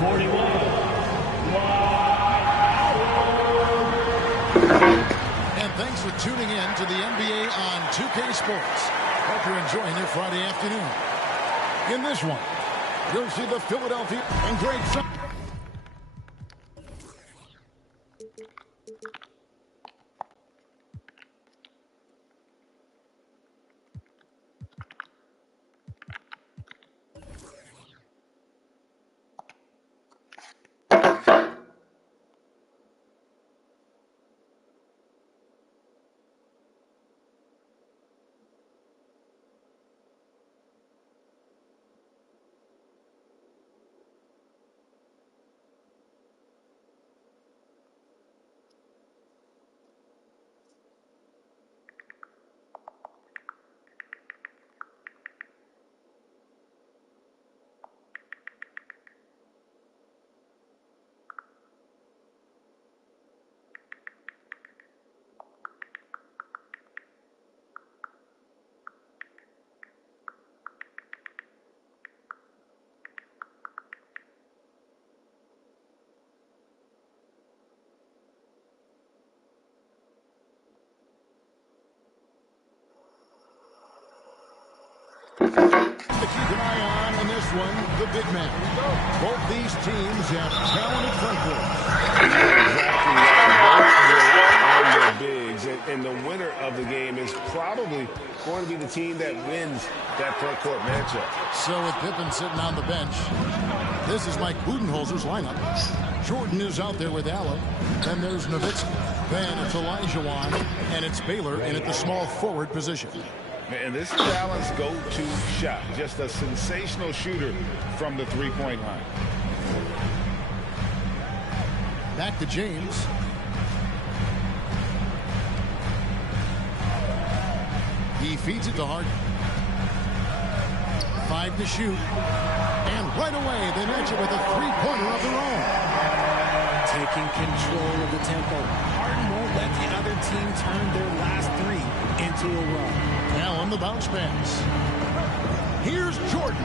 And thanks for tuning in to the NBA on 2K Sports. Hope you're enjoying your Friday afternoon. In this one, you'll see the Philadelphia and great. To keep an eye on in this one, the big man. Both these teams have talented front courts. Exactly right. Both rely on their bigs, and the winner of the game is probably going to be the team that wins that front court matchup. So with Pippen sitting on the bench, this is Mike Budenholzer's lineup. Jordan is out there with Allen. Then there's Nowitzki. Then it's Olajuwon, and it's Baylor in at the small forward position. And this is Allen's go-to shot. Just a sensational shooter from the three-point line. Back to James. He feeds it to Harden. 5 to shoot. And right away, they match it with a three-pointer of their own. Taking control of the tempo. Harden won't let the other team turn their last three into a run. Allen, the bounce pass. Here's Jordan.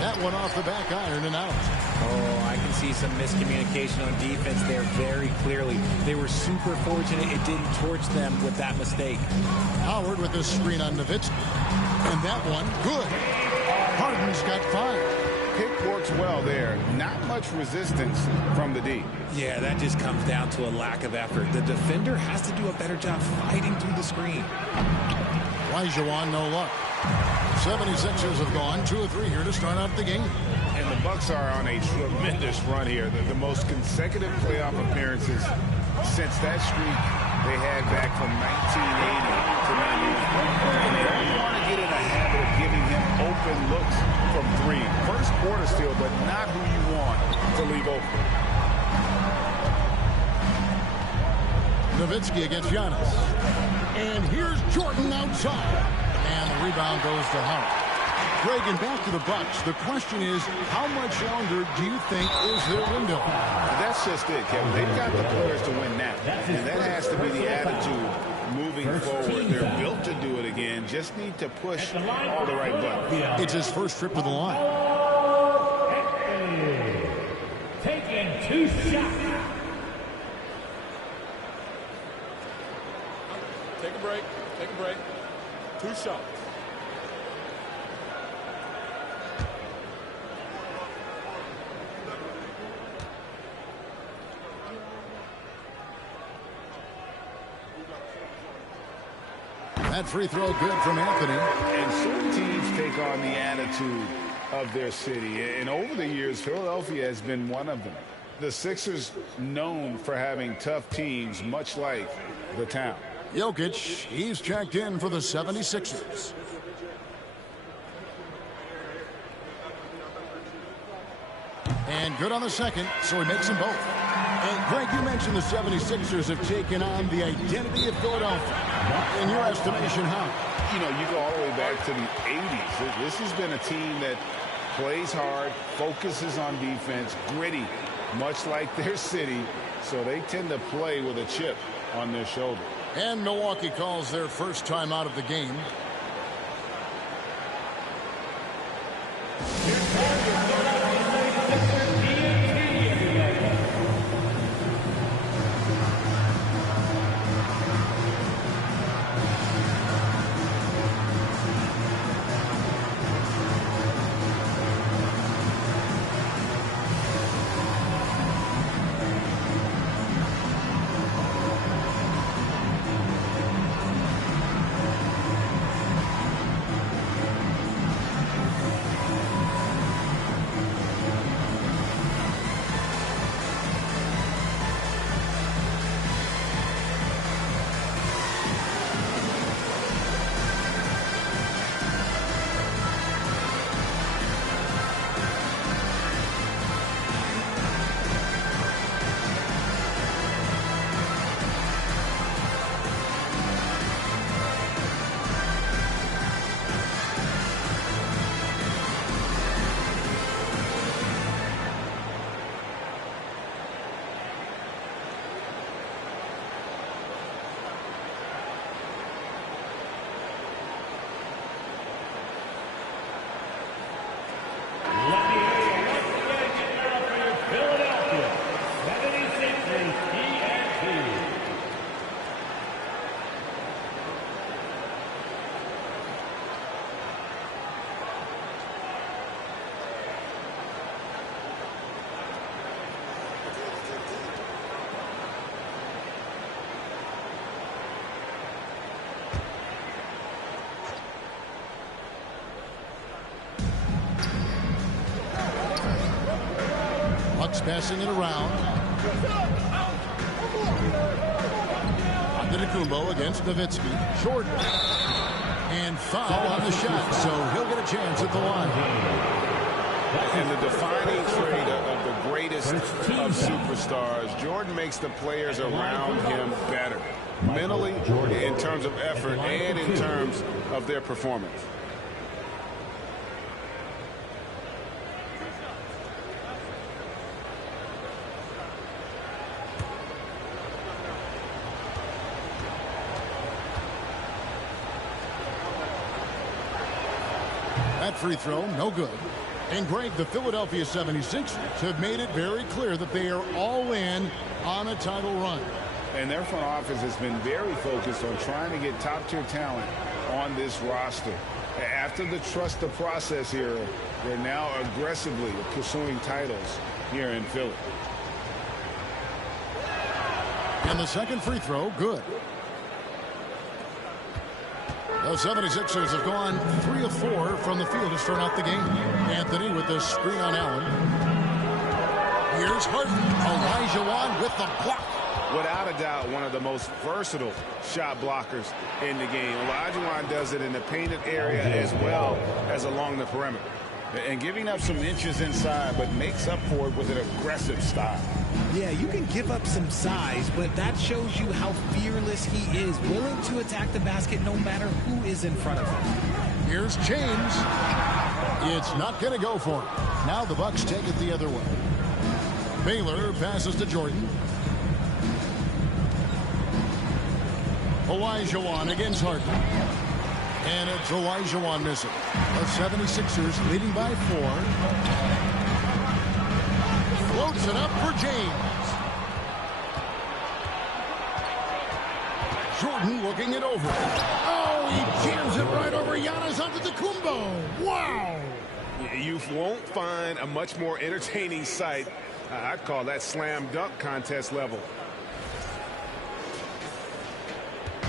That one off the back iron and out. Oh, I can see some miscommunication on defense there very clearly. They were super fortunate it didn't torch them with that mistake. Howard with this screen on Nowitzki. And that one, good. Harden's got 5. Pick works well there. Not much resistance from the D. Yeah, that just comes down to a lack of effort. The defender has to do a better job fighting through the screen. Olajuwon, no luck. 76ers have gone 2 of 3 here to start out the game. And the Bucks are on a tremendous run here. The most consecutive playoff appearances since that streak they had back from 1980 to 91. And they only want to get in a habit of giving him open looks from 3. First quarter still, but not who you want to leave open. Nowitzki against Giannis. And here's Jordan outside. And the rebound goes to Howard. Greg, and back to the Bucks. The question is, how much longer do you think is their window? That's just it, Kevin. They've got the players to win now. And that has to be the attitude moving forward. They're built to do it again. Just need to push all the right buttons. It's his first trip to the line. Taking 2 shots. Take a break. Take a break. 2 shots. That free throw good from Anthony. And certain teams take on the attitude of their city. And over the years, Philadelphia has been one of them. The Sixers known for having tough teams, much like the town. Jokic, he's checked in for the 76ers. And good on the second, so he makes them both. And Greg, you mentioned the 76ers have taken on the identity of Philadelphia. In your estimation, how? You know, you go all the way back to the 80s. This has been a team that plays hard, focuses on defense, gritty, much like their city, so they tend to play with a chip on their shoulder. And Milwaukee calls their first time out of the game. passing it around. Antetokounmpo against Nowitzki. Jordan. And foul on the shot, so he'll get a chance at the line. And the defining trait of the greatest of superstars, Jordan makes the players around him better. Mentally, in terms of effort, and in terms of their performance. That free throw, no good. And Greg, the Philadelphia 76ers have made it very clear that they are all in on a title run. And their front office has been very focused on trying to get top-tier talent on this roster. After the trust the process era, they're now aggressively pursuing titles here in Philly. And the second free throw, good. The 76ers have gone 3 of 4 from the field to start out the game. Anthony with the screen on Allen. Here's Harden. Olajuwon with the block. Without a doubt, one of the most versatile shot blockers in the game. Olajuwon does it in the painted area as well as along the perimeter. And giving up some inches inside, but makes up for it with an aggressive style. Yeah, you can give up some size, but that shows you how fearless he is, willing to attack the basket no matter who is in front of him. Here's James. It's not going to go for him. Now the Bucks take it the other way. Baylor passes to Jordan. Olajuwon against Harden. And it's Olajuwon missing. The 76ers leading by 4. Floats it up for James. Jordan looking it over. Oh, he jams it right over Giannis Antetokounmpo. Wow. You won't find a much more entertaining sight. I'd call that slam dunk contest level.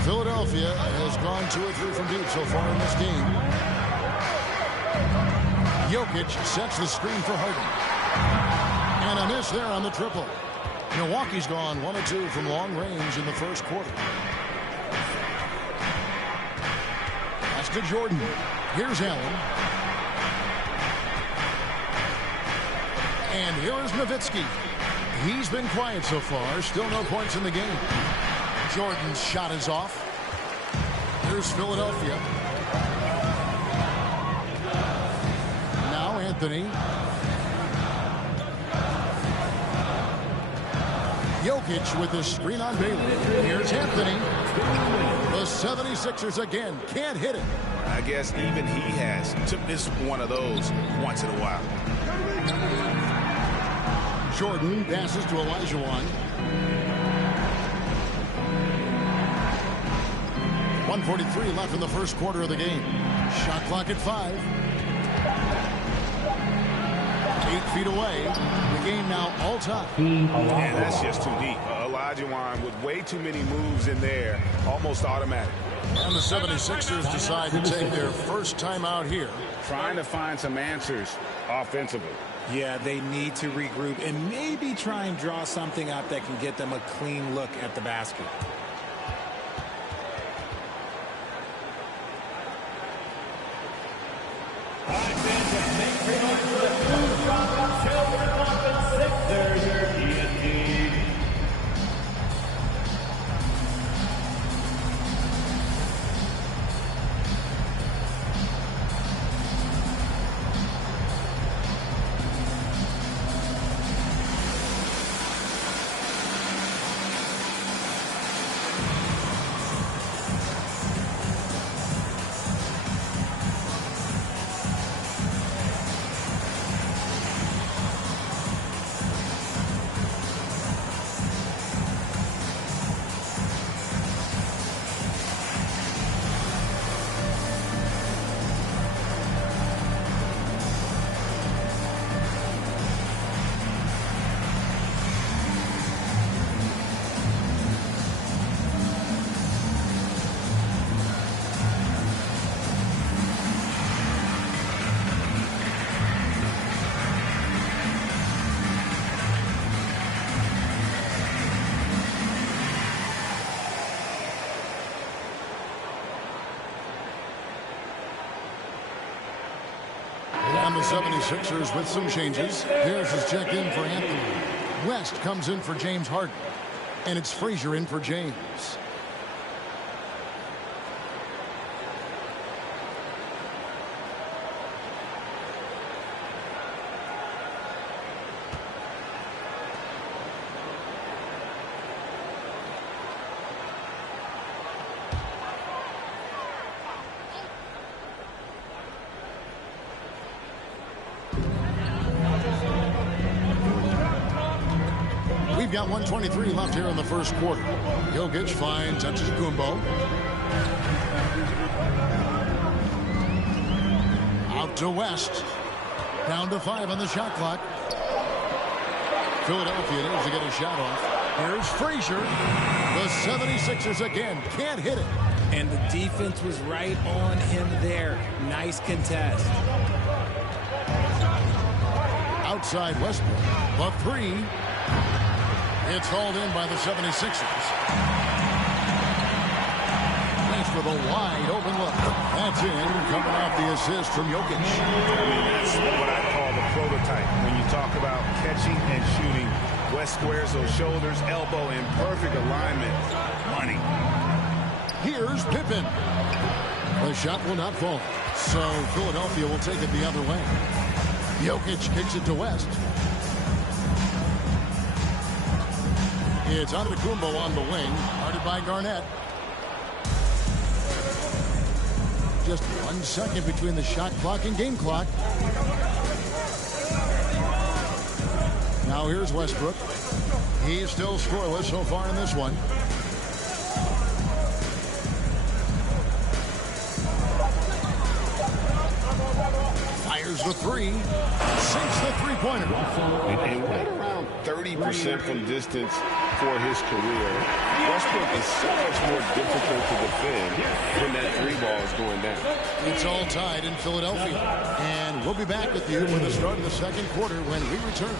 Philadelphia has gone 2 or 3 from deep so far in this game. Jokic sets the screen for Harden. And a miss there on the triple. Milwaukee's gone 1 or 2 from long range in the first quarter. Pass to Jordan. Here's Allen. And here is Nowitzki. He's been quiet so far. Still no points in the game. Jordan's shot is off. Here's Philadelphia. Now Anthony. Jokic with the screen on Baylor. Here's Anthony. The 76ers again can't hit it. I guess even he has to miss one of those once in a while. Jordan passes to Olajuwon. 1:43 left in the first quarter of the game. Shot clock at 5. 8 feet away. The game now all tied. Man, that's just too deep. Olajuwon with way too many moves in there. Almost automatic. And the 76ers decide to take their first time out here. Trying to find some answers offensively. Yeah, they need to regroup and maybe try and draw something up that can get them a clean look at the basket. And the 76ers with some changes. Harris is checked in for Anthony. West comes in for James Harden. And it's Frazier in for James. We've got 1:23 left here in the first quarter. Jokic finds Antetokounmpo. Out to West. Down to 5 on the shot clock. Philadelphia needs to get a shot off. Here's Frazier. The 76ers again can't hit it. And the defense was right on him there. Nice contest. Outside Westbrook. The 3. It's hauled in by the 76ers. West with a wide open look. That's in, coming off the assist from Jokic. I mean, that's what I call the prototype. When you talk about catching and shooting, West squares those shoulders, elbow in perfect alignment. Money. Here's Pippen. The shot will not fall. So Philadelphia will take it the other way. Jokic kicks it to West. It's Antetokounmpo on the wing, guarded by Garnett. Just 1 second between the shot clock and game clock. Now here's Westbrook. He's still scoreless so far in this one. Fires the 3. Sinks the three-pointer. And right around 30% from distance for his career. Westbrook is so much more difficult to defend when that 3 ball is going down. It's all tied in Philadelphia. And we'll be back with you for the start of the second quarter when we return.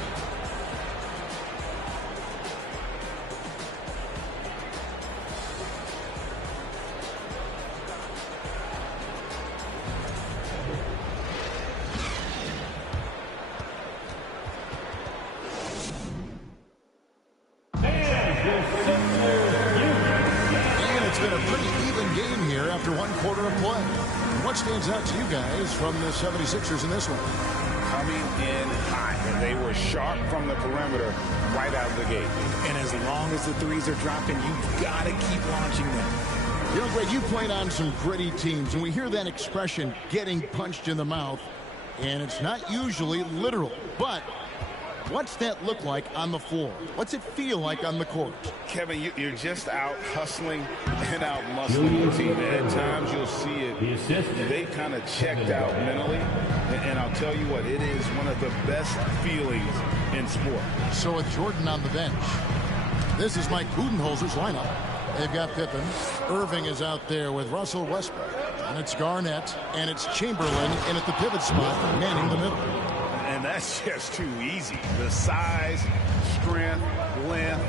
Stands out to you guys from the 76ers in this one? Coming in hot, and they were sharp from the perimeter right out of the gate. And as long as the threes are dropping, you've got to keep launching them. You know, Greg, you played on some gritty teams, and we hear that expression, getting punched in the mouth, and it's not usually literal, but what's that look like on the floor? What's it feel like on the court? Kevin, you're just out hustling and out muscling the team. At times you'll see it. They kind of checked out mentally. And I'll tell you what, it is one of the best feelings in sport. So with Jordan on the bench, this is Mike Budenholzer's lineup. They've got Pippen. Irving is out there with Russell Westbrook. And it's Garnett. And it's Chamberlain in at the pivot spot, manning the middle. And that's just too easy. The size, strength, length,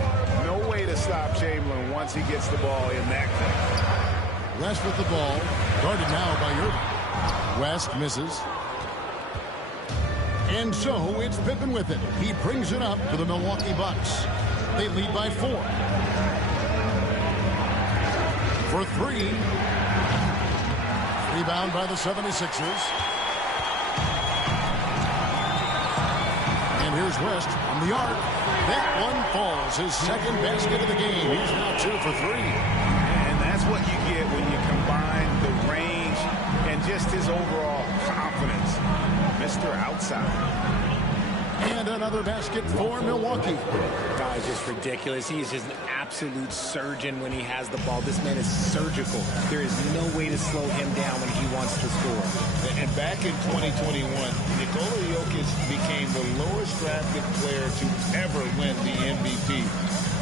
no way to stop Chamberlain once he gets the ball in that corner. West with the ball, guarded now by Irving. West misses. And so it's Pippen with it. He brings it up for the Milwaukee Bucks. They lead by 4. For 3. Rebound by the 76ers. And here's West on the arc. That one falls. His second basket of the game. He's now 2 for 3. And that's what you get when you combine the range and just his overall confidence. Mr. Outside. And another basket for Milwaukee. Guys, just ridiculous. He is just an absolute surgeon when he has the ball. This man is surgical. There is no way to slow him down when he wants to score. And back in 2021, Nikola Jokic became the lowest drafted player to ever win the MVP.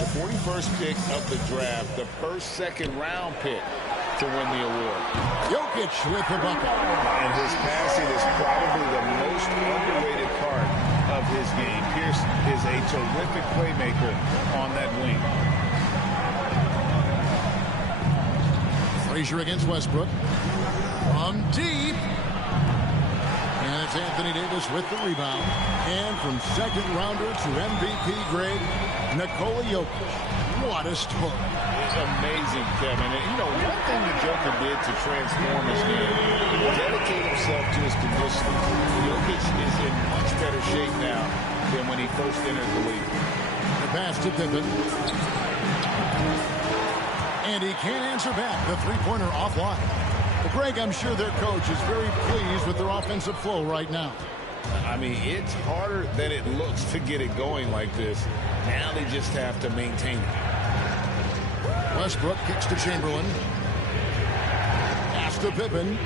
The 41st pick of the draft, the first second-round pick to win the award. Jokic with the bucket. And his passing is probably the most underrated part of his game. Pierce is a terrific playmaker on that wing. Frazier against Westbrook. From deep. And it's Anthony Davis with the rebound. And from second rounder to MVP grade, Nikola Jokic. What a story. Amazing, Kevin. And, you know, one thing the Joker did to transform his game, he dedicated himself to his conditioning. Jokic is in much better shape now than when he first entered the league. The pass to Pippen. And he can't answer back. The three-pointer offline. Well, Greg, I'm sure their coach is very pleased with their offensive flow right now. I mean, it's harder than it looks to get it going like this. Now they just have to maintain it. Westbrook kicks to Chamberlain. Pass to Pippen.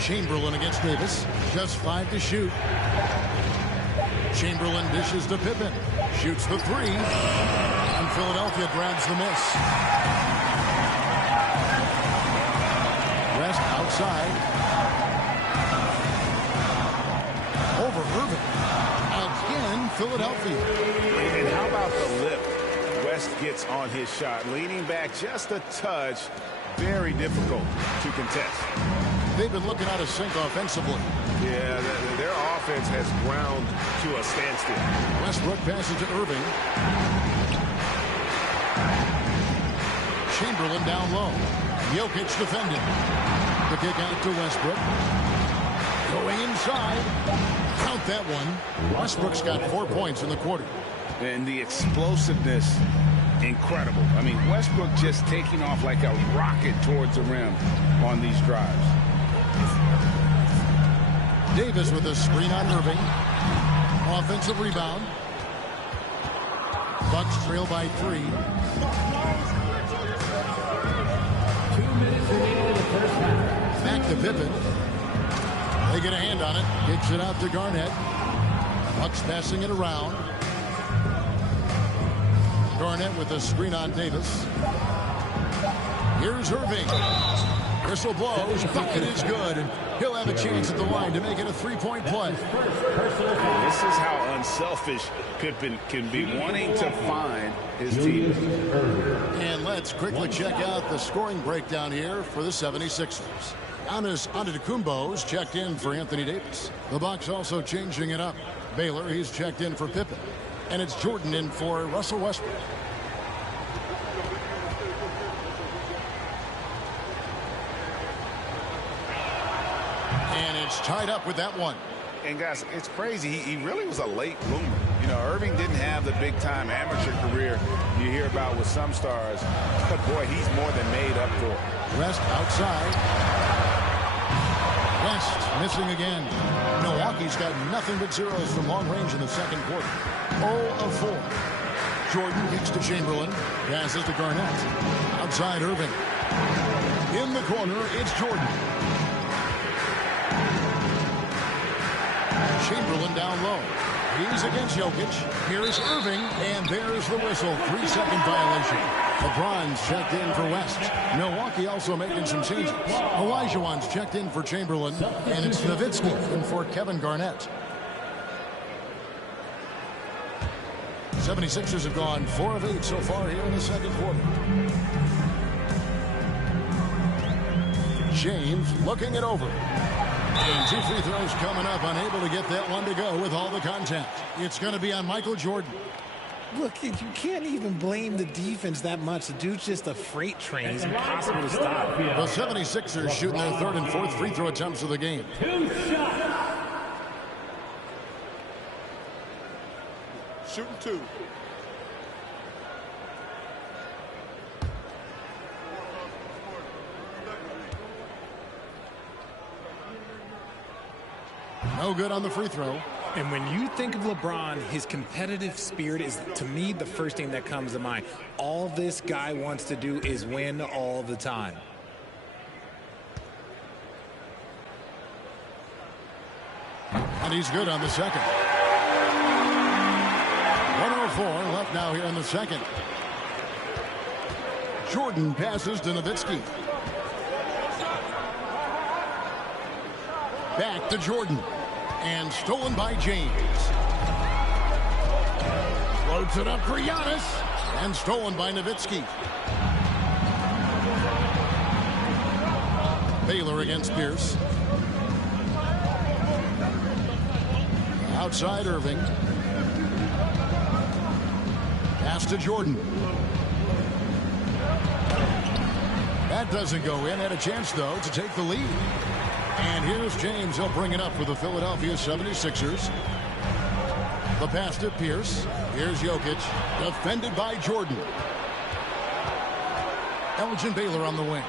Chamberlain against Davis. Just 5 to shoot. Chamberlain dishes to Pippen. Shoots the three. And Philadelphia grabs the miss. West outside. Over Irving. Again, Philadelphia. And how about the lift West gets on his shot? Leaning back just a touch. Very difficult to contest. They've been looking out of sync offensively. Yeah, their offense has ground to a standstill. Westbrook passes to Irving. Chamberlain down low. Jokic defending. The kick out to Westbrook. Going inside. Count that one. Westbrook's got 4 points in the quarter. And the explosiveness, incredible. I mean, Westbrook just taking off like a rocket towards the rim on these drives. Davis with a screen on Irving. Offensive rebound. Bucks trail by 3. 2 minutes remaining in the first half. Back to Pippen. They get a hand on it. Kicks it out to Garnett. Bucks passing it around. Garnett with a screen on Davis. Here's Irving. Whistle blows. Bucket is good. And he'll have a chance at the line to make it a three-point play. This is how unselfish Pippen can be, wanting to find his team. And let's quickly check out the scoring breakdown here for the 76ers. Giannis Antetokounmpo's checked in for Anthony Davis. The Bucks also changing it up. Baylor, he's checked in for Pippen. And it's Jordan in for Russell Westbrook. And it's tied up with that one. And guys, it's crazy. He really was a late bloomer. You know, Irving didn't have the big-time amateur career you hear about with some stars. But boy, he's more than made up for it. West outside. West missing again. Milwaukee's got nothing but zeros from long range in the second quarter. 0 of 4. Jordan kicks to Chamberlain. Passes to Garnett. Outside Irving. In the corner, it's Jordan. Chamberlain down low. He's against Jokic. Here's Irving, and there's the whistle. 3-second violation. LeBron's checked in for West. Milwaukee also making some changes. Olajuwon's checked in for Chamberlain, and it's Nowitzki in for Kevin Garnett. 76ers have gone 4 of 8 so far here in the second quarter. James looking it over. And 2 free throws coming up, unable to get that one to go with all the contact. It's going to be on Michael Jordan. Look, you can't even blame the defense that much. The dude's just a freight train. He's impossible to stop. The 76ers shooting their 3rd and 4th free throw attempts of the game. 2 shots. Shooting 2. No good on the free throw. And when you think of LeBron, his competitive spirit is, to me, the first thing that comes to mind. All this guy wants to do is win all the time. And he's good on the second. 104 left now here in the second. Jordan passes to Nowitzki. Back to Jordan. And stolen by James. Floats it up for Giannis. And stolen by Nowitzki. Baylor against Pierce. Outside Irving. Pass to Jordan. That doesn't go in. Had a chance, though, to take the lead. And here's James. He'll bring it up for the Philadelphia 76ers. The pass to Pierce. Here's Jokic. Defended by Jordan. Elgin Baylor on the wing.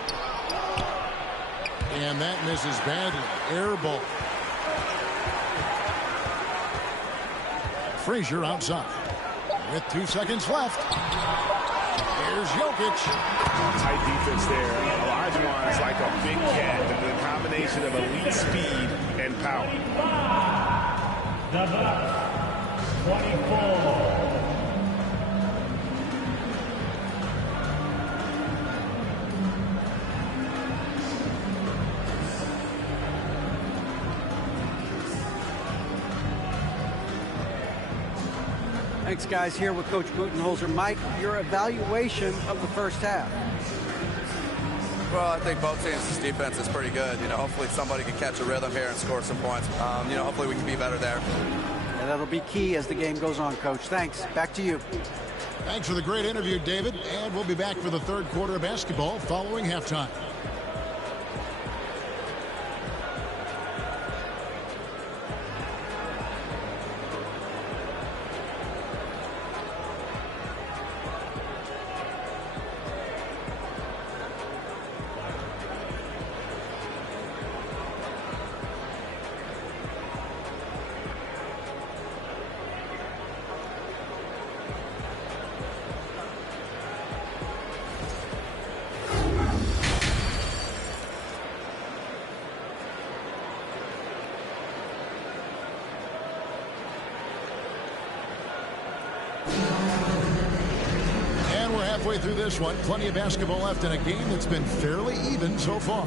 And that misses badly. Air ball. Frazier outside. With 2 seconds left. Here's Jokic. Tight defense there. Olajuwon is like a big cat. The combination of elite speed and power. Number 24. Thanks, guys. Here with Coach Budenholzer. Mike, your evaluation of the first half. Well, I think both teams' defense is pretty good. Hopefully somebody can catch a rhythm here and score some points. Hopefully we can be better there. And that'll be key as the game goes on, Coach. Thanks. Back to you. Thanks for the great interview, David. And we'll be back for the third quarter of basketball following halftime. Through this one, plenty of basketball left in a game that's been fairly even so far.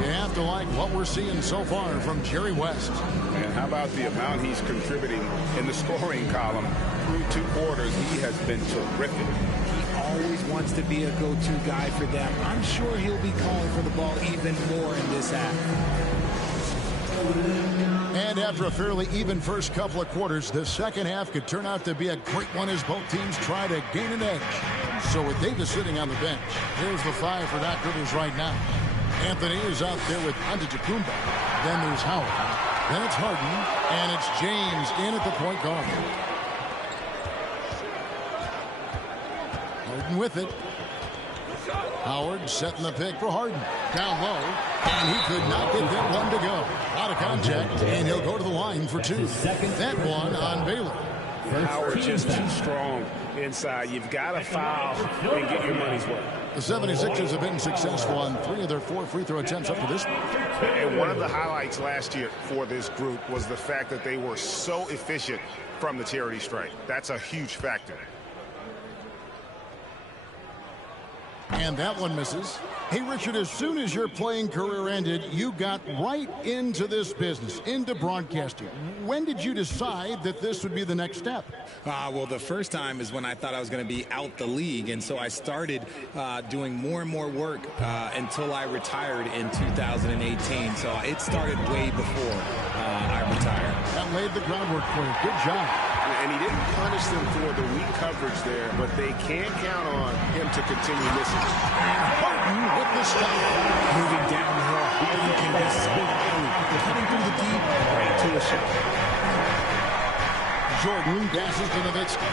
You have to like what we're seeing so far from Jerry West. And how about the amount he's contributing in the scoring column through 2 quarters? He has been terrific. He always wants to be a go-to guy for them. I'm sure he'll be calling for the ball even more in this half. And after a fairly even first couple of quarters, the second half could turn out to be a great one as both teams try to gain an edge. So with Davis sitting on the bench, here's the 5 for Doc Rivers right now. Anthony is out there with Antetokounmpo. Then there's Howard. Then it's Harden. And it's James in at the point guard. Harden with it. Howard setting the pick for Harden. Down low. And he could not get that one to go. Out of contact. And he'll go to the line for 2. That one on Baylor. Howard just too strong inside. You've got to foul and get your money's worth. The 76ers have been successful on 3 of their 4 free throw attempts up to this point. And one of the highlights last year for this group was the fact that they were so efficient from the charity stripe. That's a huge factor. And that one misses. Hey, Richard, as soon as your playing career ended, you got right into this business, into broadcasting. When did you decide that this would be the next step? Well, the first time is when I thought I was going to be out the league, and so I started doing more and more work until I retired in 2018. So it started way before I retired. That laid the groundwork for you. Good job. And he didn't punish them for the weak coverage there, but they can't count on him to continue missing. And Harden with the stop. Moving downhill, Harden can be so early. Cutting through the deep, right to a shot. Jordan passes to Nowitzki.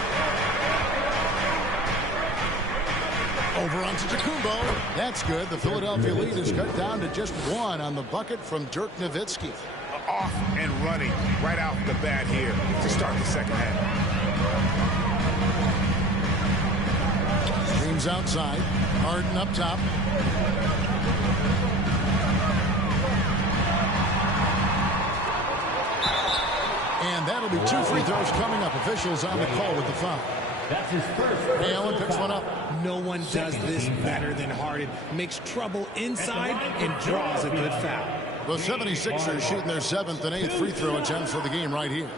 Over onto Antetokounmpo. That's good. The Philadelphia lead is cut down to just 1 on the bucket from Dirk Nowitzki. Off and running right out the bat here to start the second half. James outside. Harden up top. And that'll be 2 free throws coming up. Officials on the call with the foul. That's his first. Ray Allen picks one up. No one does this better than Harden. Makes trouble inside and draws a good foul. The 76ers shooting their 7th and 8th free throw attempts for the game right here.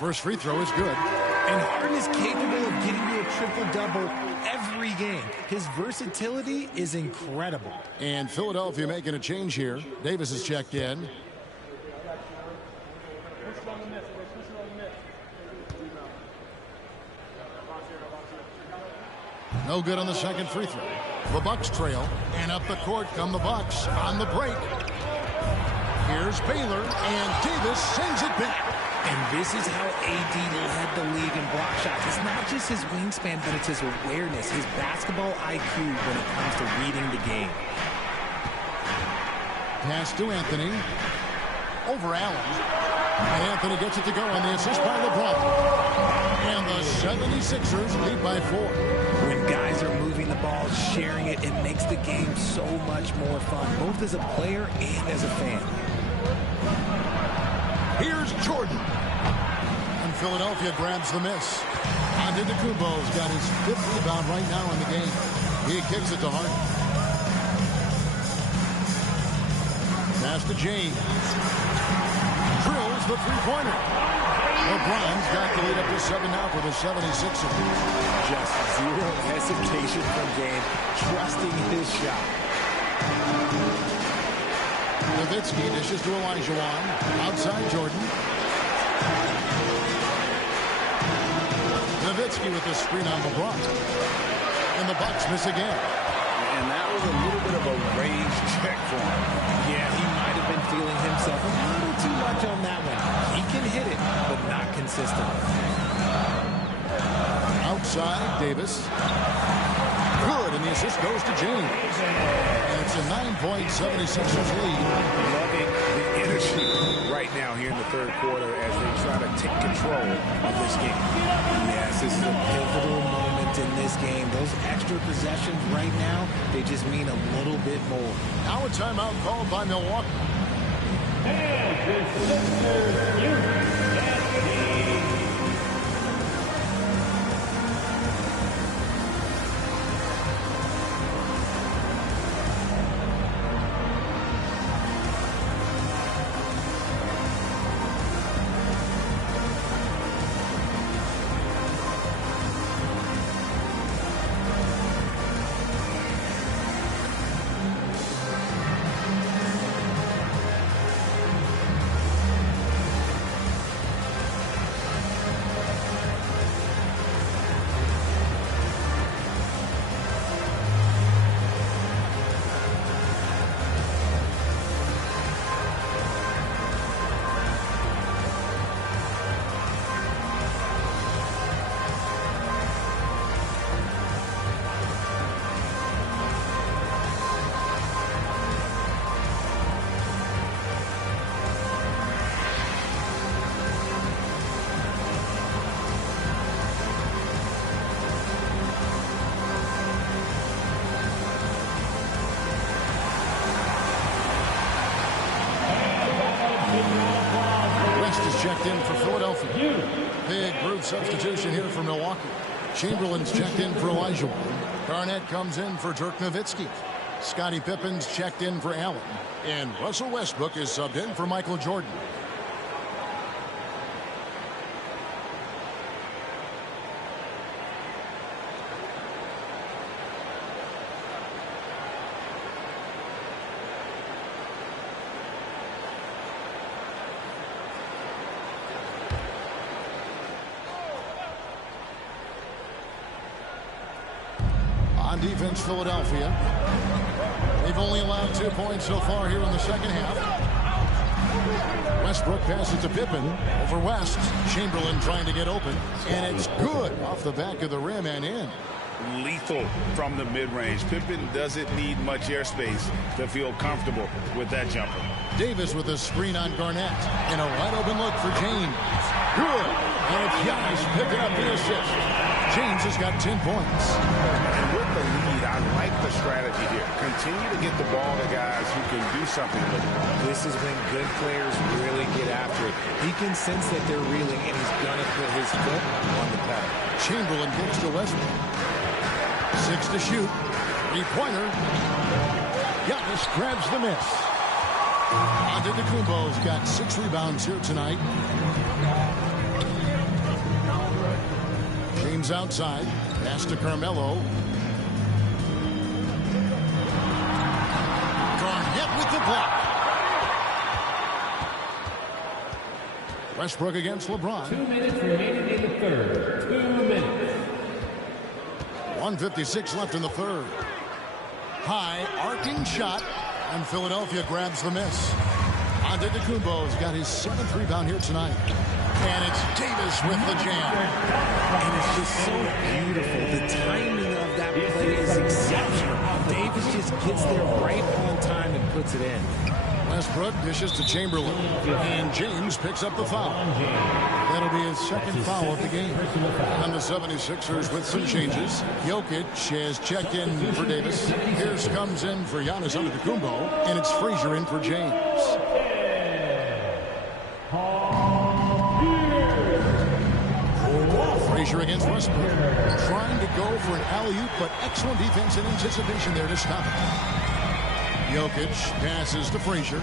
First free throw is good. And Harden is capable of getting you a triple-double every game. His versatility is incredible. And Philadelphia making a change here. Davis is checked in. No good on the second free throw. The Bucks trail, and up the court come the Bucks on the break. Here's Baylor, and Davis sends it back. And this is how AD led the league in block shots. It's not just his wingspan, but it's his awareness, his basketball IQ when it comes to reading the game. Pass to Anthony. Over Allen. And Anthony gets it to go on the assist by LeBron. And the 76ers lead by 4. When guys are moving the ball, sharing it, it makes the game so much more fun, both as a player and as a fan. Here's Jordan. And Philadelphia grabs the miss. Antetokounmpo's got his 5th rebound right now in the game. He kicks it to Harden. Pass to James. Drills the three-pointer. LeBron's got the lead up to 7 now for the 76ers. Just zero hesitation from game, trusting his shot. Nowitzki dishes to Olajuwon. Outside Jordan. Nowitzki with the screen on LeBron. And the Bucks miss again. And that was a little bit of a range check for him. Yeah, he might have been feeling himself a little too much on that one. He can hit it, but not consistently. Outside, Davis. Good, and the assist goes to James. And it's a 9-point 76ers lead. Loving the energy right now here in the third quarter as they try to take control of this game. Yes, this is a pivotal moment in this game. Those extra possessions right now, they just mean a little bit more. Now a timeout called by Milwaukee. And the Sixers, you checked in for Philadelphia. Big group substitution here for Milwaukee. Chamberlain's checked in for Olajuwon. Garnett comes in for Dirk Nowitzki. Scottie Pippen's checked in for Allen. And Russell Westbrook is subbed in for Michael Jordan. On defense, Philadelphia. They've only allowed 2 points so far here in the second half. Westbrook passes to Pippen over West. Chamberlain trying to get open. And it's good off the back of the rim and in. Lethal from the mid-range. Pippen doesn't need much airspace to feel comfortable with that jumper. Davis with a screen on Garnett. And a wide open look for James. Good. And it's Giannis picking up the assist. James has got 10 points. And with the lead, I like the strategy here. Continue to get the ball to guys who can do something with it. This is when good players really get after it. He can sense that they're reeling, and he's going to put his foot on the pedal. Chamberlain gets to Westbrook. 6 to shoot. Three-pointer. Giannis grabs the miss. Antetokounmpo's got 6 rebounds here tonight. James outside. Pass to Carmelo. Garnett with the block. Westbrook against LeBron. 2 minutes remaining in the third. 2 minutes. 1:56 left in the third. High arcing shot, and Philadelphia grabs the miss. Antetokounmpo's got his 7th rebound here tonight. And it's Davis with the jam. And it's just so beautiful. The timing of that play is exceptional. Davis just gets there right on time and puts it in. Westbrook dishes to Chamberlain, and James picks up the foul. That'll be his 2nd foul of the game. And the 76ers with some changes. Jokic has checked in for Davis. Here's comes in for Giannis Antetokounmpo, and it's Frazier in for James. Frazier against Westbrook. Trying to go for an alley-oop, but excellent defense and anticipation there to stop it. Jokic passes to Frazier.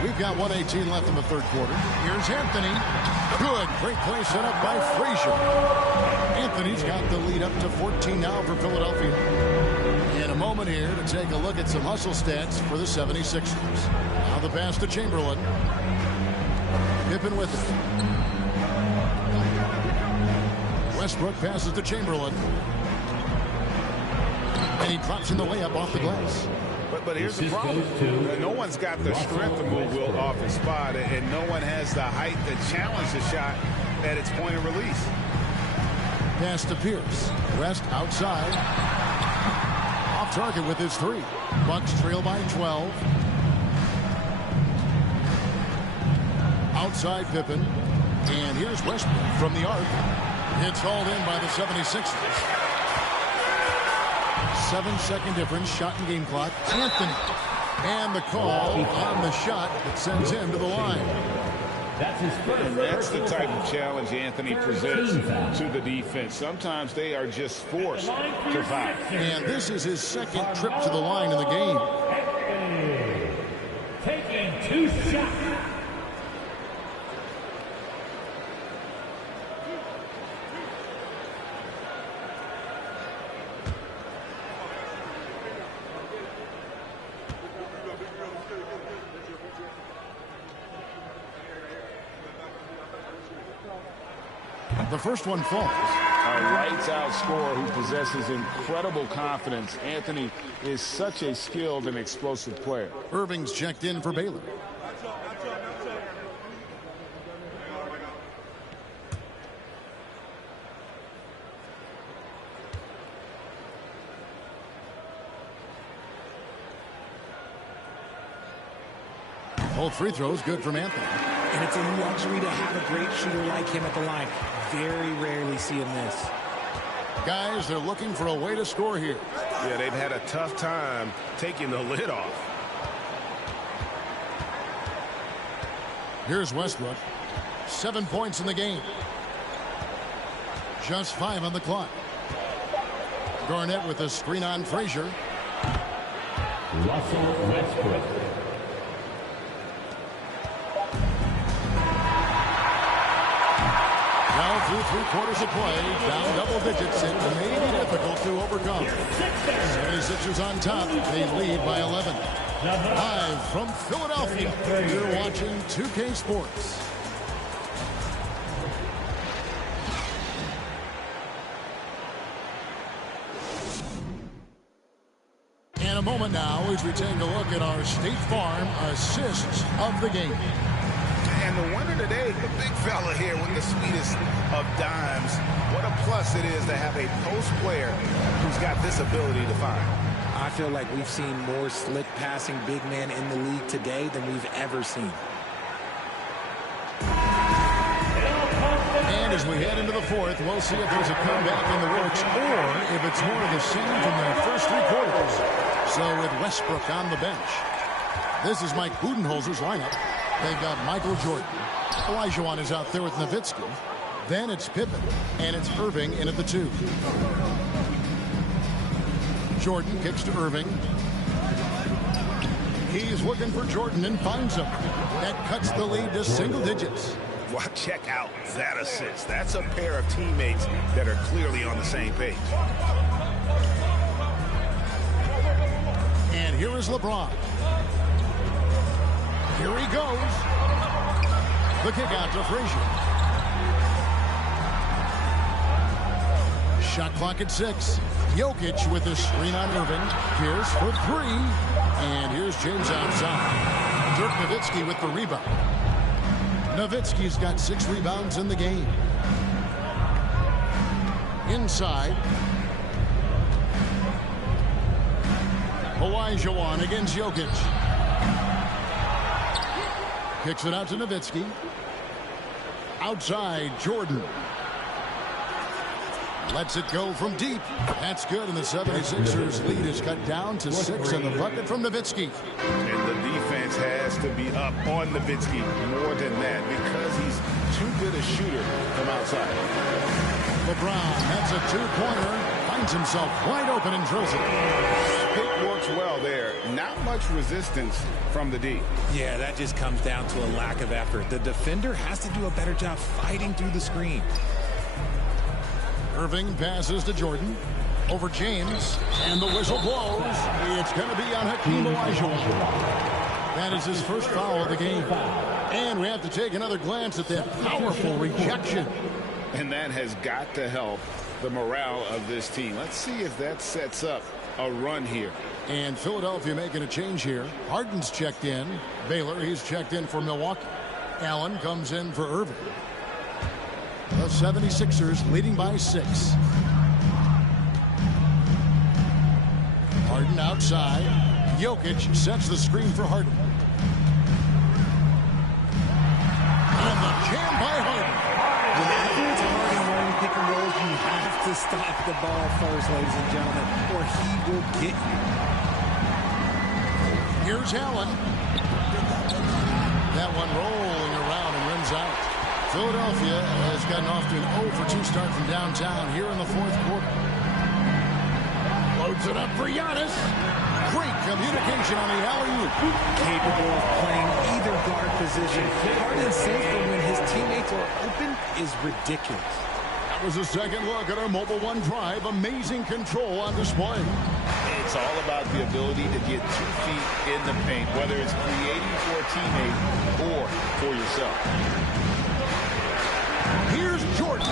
We've got 1:18 left in the third quarter. Here's Anthony. Good. Great play set up by Frazier. Anthony's got the lead up to 14 now for Philadelphia. In a moment here to take a look at some hustle stats for the 76ers. Now the pass to Chamberlain. Pippen with it. Westbrook passes to Chamberlain. And he drops in the layup off the glass. But here's the problem. No one's got the strength to move Wilt off his spot, and no one has the height to challenge the shot at its point of release. Pass to Pierce. West outside. Off target with his 3. Bucks trail by 12. Outside Pippen. And here's Westbrook from the arc. It's hauled in by the 76ers. 7-second difference, shot and game clock. Anthony. And the call on the shot that sends him to the line. And that's the type of challenge Anthony presents to the defense. Sometimes they are just forced to foul. And this is his 2nd trip to the line in the game. Taking 2 shots. The first one falls. A lights-out scorer who possesses incredible confidence. Anthony is such a skilled and explosive player. Irving's checked in for Baylor. Both free throws good from Anthony. And it's a luxury to have a great shooter like him at the line. Very rarely see him miss. Guys, they're looking for a way to score here. Yeah, they've had a tough time taking the lid off. Here's Westbrook. 7 points in the game. Just 5 on the clock. Garnett with a screen on Frazier. Russell Westbrook. Now through 3 quarters of play, down double digits, it may be difficult to overcome. 76ers on top, they lead by 11. Live from Philadelphia, you're watching 2K Sports. In a moment now, as we take a look at our State Farm assists of the game. And the winner today, the big fella here with the sweetest of dimes. What a plus it is to have a post player who's got this ability to find. I feel like we've seen more slick passing big men in the league today than we've ever seen. And as we head into the fourth, we'll see if there's a comeback in the works or if it's more of the same from the first 3 quarters. So with Westbrook on the bench, this is Mike Budenholzer's lineup. They've got Michael Jordan. Olajuwon is out there with Nowitzki. Then it's Pippen, and it's Irving in at the 2. Jordan kicks to Irving. He's looking for Jordan and finds him. That cuts the lead to single digits. Well, check out that assist. That's a pair of teammates that are clearly on the same page. And here is LeBron. Here he goes. The kick out to Frazier. Shot clock at 6. Jokic with the screen on Irving. Pierce for 3. And here's James outside. Dirk Nowitzki with the rebound. Nowitzki's got 6 rebounds in the game. Inside. Olajuwon against Jokic. Kicks it out to Nowitzki. Outside, Jordan. Lets it go from deep. That's good, and the 76ers lead is cut down to 6 in the bucket from Nowitzki. And the defense has to be up on Nowitzki more than that because he's too good a shooter from outside. LeBron, that's a 2-pointer. Finds himself wide open and drills it. Pick works well there. Not much resistance from the D. Yeah, that just comes down to a lack of effort. The defender has to do a better job fighting through the screen. Irving passes to Jordan. Over James. And the whistle blows. It's going to be on Hakeem Olajuwon. That is his first foul of the game. And we have to take another glance at that powerful rejection. And that has got to help the morale of this team. Let's see if that sets up a run here. And Philadelphia making a change here. Harden's checked in. Baylor, he's checked in for Milwaukee. Allen comes in for Irving. The 76ers leading by 6. Harden outside. Jokic sets the screen for Harden. And the jam by Harden. Whenever it's Harden running pick and rolls, you have to stop the ball first, ladies and gentlemen, or he will get you. Here's Allen. That one rolling around and rims out. Philadelphia has gotten off to an 0-for-2 start from downtown here in the 4th quarter. Loads it up for Giannis. Great communication on the alley-oop. Capable of playing either guard position. Harden's safe, but when his teammates are open is ridiculous. That was a second look at our Mobile One drive. Amazing control on display. It's all about the ability to get 2 feet in the paint, whether it's creating for a teammate or for yourself. Here's Jordan.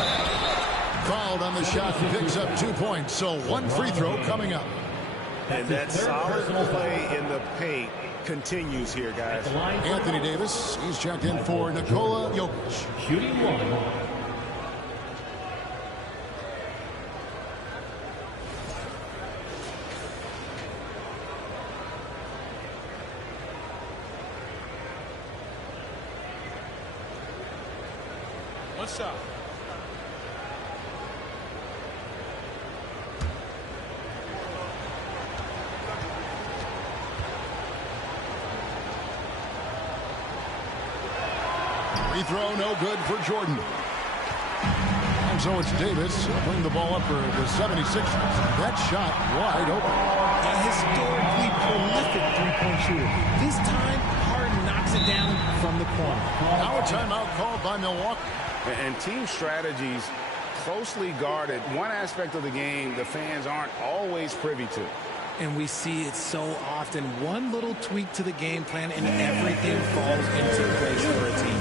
Fouled on the shot and picks up 2 points. So 1 free throw coming up. And that solid play in the paint continues here, guys. Anthony Davis, he's checked in for Nikola Jokic. Shooting 1. One shot. Free throw, no good for Jordan. And so it's Davis bring the ball up for the 76ers. That shot wide open. A historically prolific three-point shooter. This time, Harden knocks it down from the corner. Now a timeout called by Milwaukee. And team strategies closely guarded. One aspect of the game the fans aren't always privy to. And we see it so often. One little tweak to the game plan and everything falls into place for a team.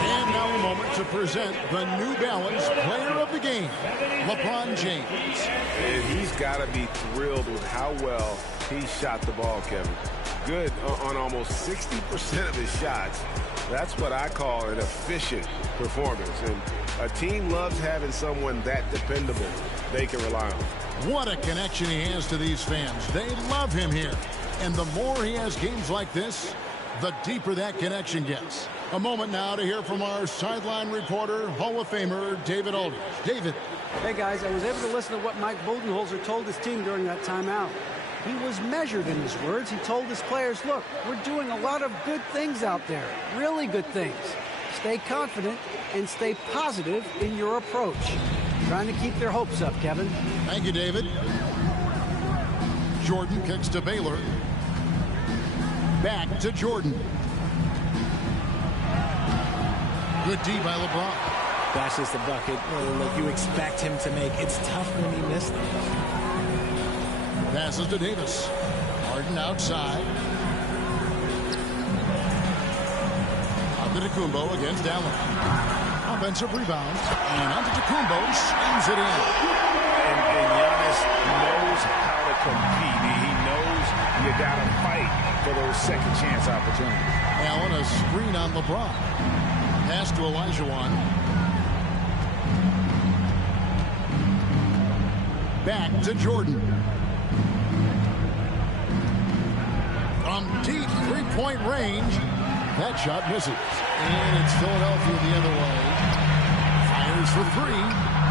And now a moment to present the New Balance Player of the Game, LeBron James. And he's got to be thrilled with how well he shot the ball, Kevin. Good on almost 60% of his shots. That's what I call an efficient performance. And a team loves having someone that dependable they can rely on. What a connection he has to these fans. They love him here. And the more he has games like this, the deeper that connection gets. A moment now to hear from our sideline reporter, Hall of Famer David Aldridge. David. Hey, guys, I was able to listen to what Mike Budenholzer told his team during that timeout. He was measured in his words. He told his players, look, we're doing a lot of good things out there, really good things. Stay confident and stay positive in your approach. Trying to keep their hopes up, Kevin. Thank you, David. Jordan kicks to Baylor. Back to Jordan. Good D by LeBron. That's just a bucket like you expect him to make. It's tough when he missed them. Passes to Davis. Harden outside. Antetokounmpo against Allen. Offensive rebound. And Antetokounmpo slams it in. And Giannis knows how to compete. He knows you got to fight for those second chance opportunities. Allen, a screen on LeBron. Pass to Olajuwon. Back to Jordan. From deep three-point range, that shot misses. And it's Philadelphia the other way. Fires for three.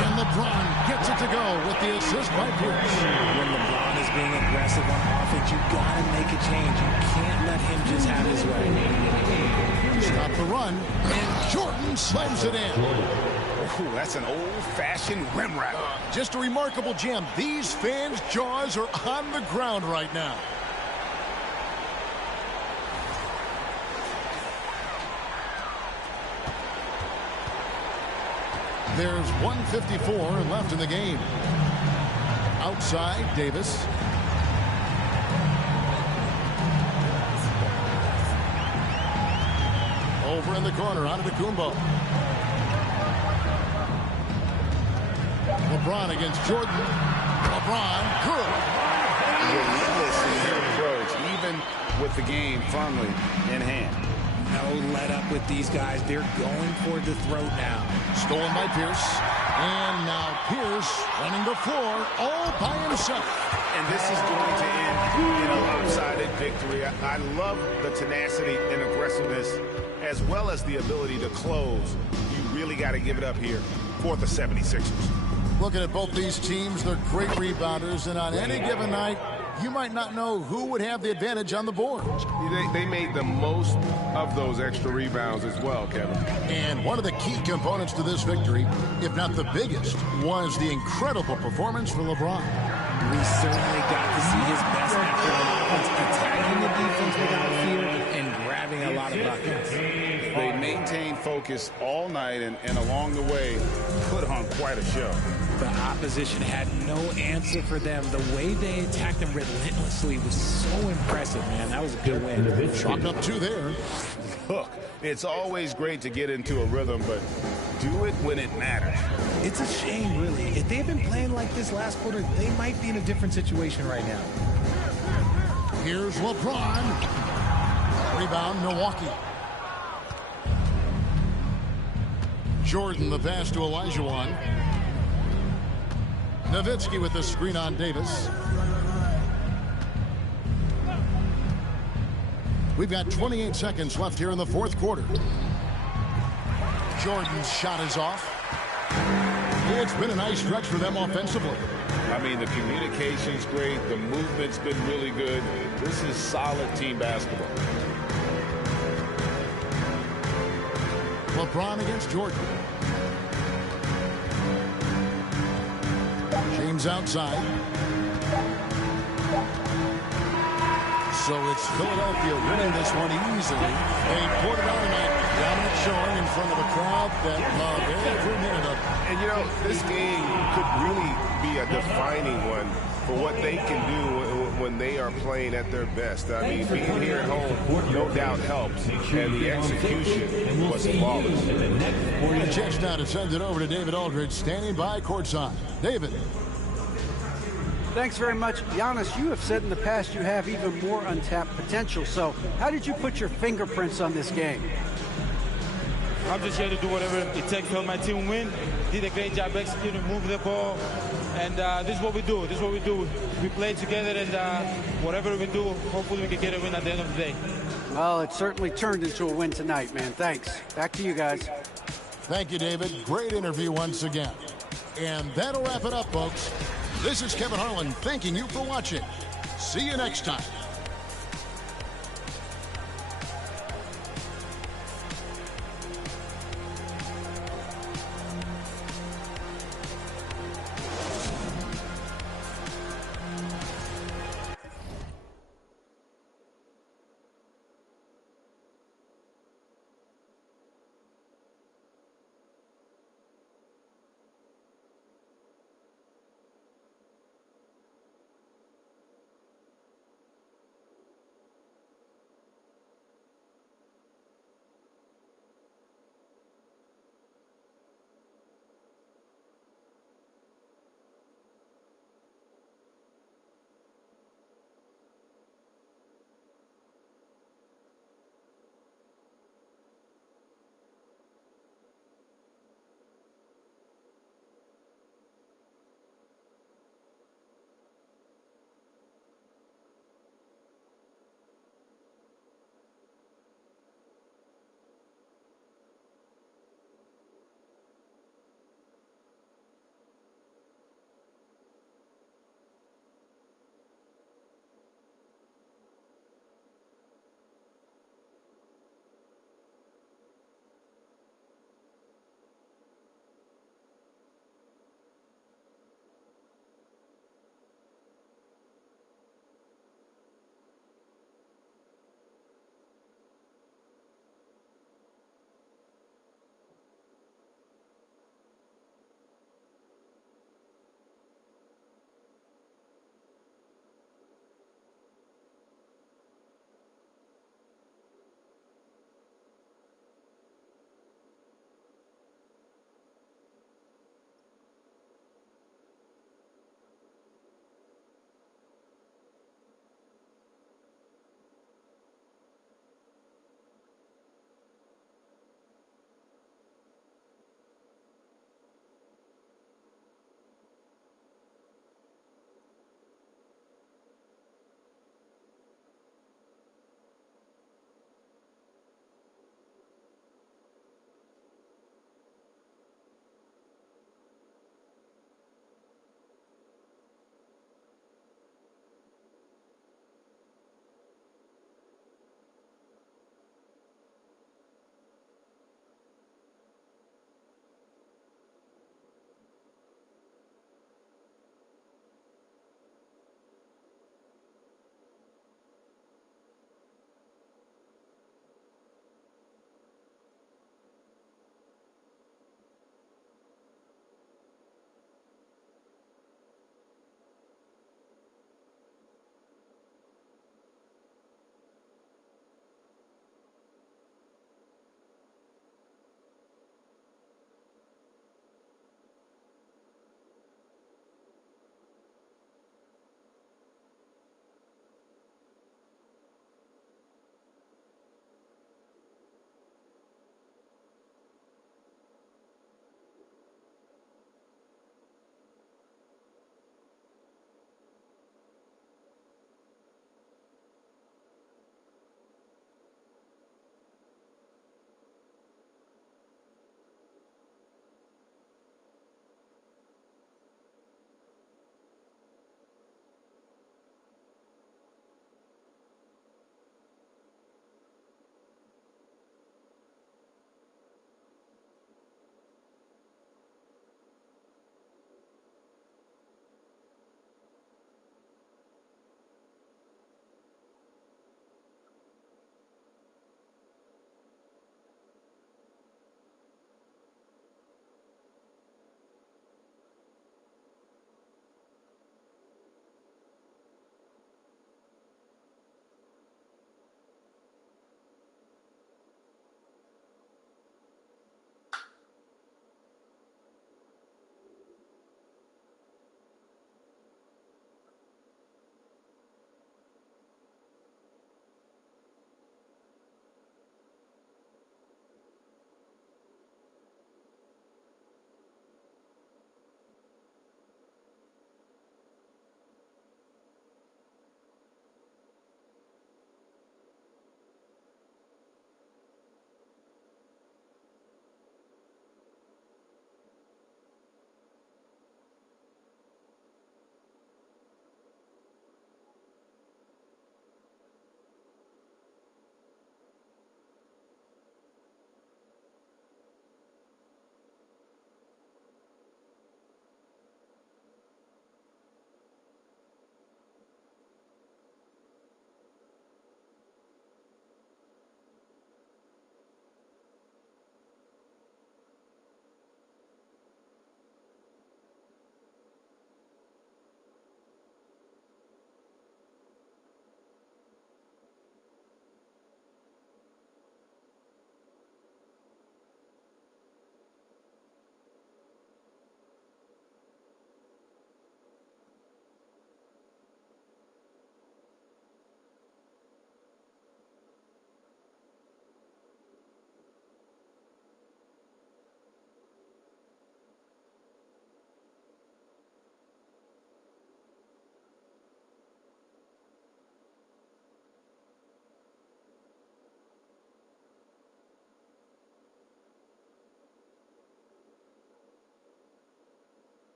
And LeBron gets it to go with the assist by Pierce. When LeBron is being aggressive on offense, you got to make a change. You can't let him just have his way. Stop the run. And Jordan slams it in. Ooh, that's an old-fashioned rim wrap. Just a remarkable jam. These fans' jaws are on the ground right now. There's 1:54 left in the game. Outside, Davis. Over in the corner, Antetokounmpo. LeBron against Jordan. LeBron, good. Relentless in their approach, even with the game firmly in hand. No let up with these guys. They're going for the throat now. Stolen by Pierce. And now Pierce running the floor all by himself. And this is going to end in a lopsided victory. I love the tenacity and aggressiveness as well as the ability to close. You really got to give it up here for the 76ers. Looking at both these teams, they're great rebounders. And on any given night, you might not know who would have the advantage on the board. They made the most of those extra rebounds as well, Kevin. And one of the key components to this victory, if not the biggest, was the incredible performance for LeBron. We certainly got to see his best effort on offense, attacking the defense without fear and grabbing a lot of buckets. They maintained focus all night and along the way put on quite a show. The opposition had no answer for them. The way they attacked them relentlessly was so impressive, man. That was a good win. Chalk up two there. Look, it's always great to get into a rhythm, but do it when it matters. It's a shame, really. If they had been playing like this last quarter, they might be in a different situation right now. Here's LeBron. Rebound, Milwaukee. Jordan, the pass to Olajuwon. Nowitzki with the screen on Davis. We've got 28 seconds left here in the fourth quarter. Jordan's shot is off. It's been a nice stretch for them offensively. I mean, the communication's great. The movement's been really good. This is solid team basketball. LeBron against Jordan. James outside. So it's Philadelphia winning this one easily. They poured it on tonight. Dominant showing in front of a crowd that loved every minute of it. And, you know, this game could really be a defining one for what they can do when they are playing at their best. I mean, being here at home, no doubt helps, and the execution was flawless. The Jets now to send it over to David Aldridge, standing by courtside. David. Thanks very much. Giannis, you have said in the past you have even more untapped potential. So how did you put your fingerprints on this game? I'm just here to do whatever it takes to help my team win. Did a great job executing, move the ball. And this is what we do. This is what we do. We play together, and whatever we do, hopefully we can get a win at the end of the day. Well, it certainly turned into a win tonight, man. Thanks. Back to you guys. Thank you, David. Great interview once again. And that'll wrap it up, folks. This is Kevin Harlan thanking you for watching. See you next time.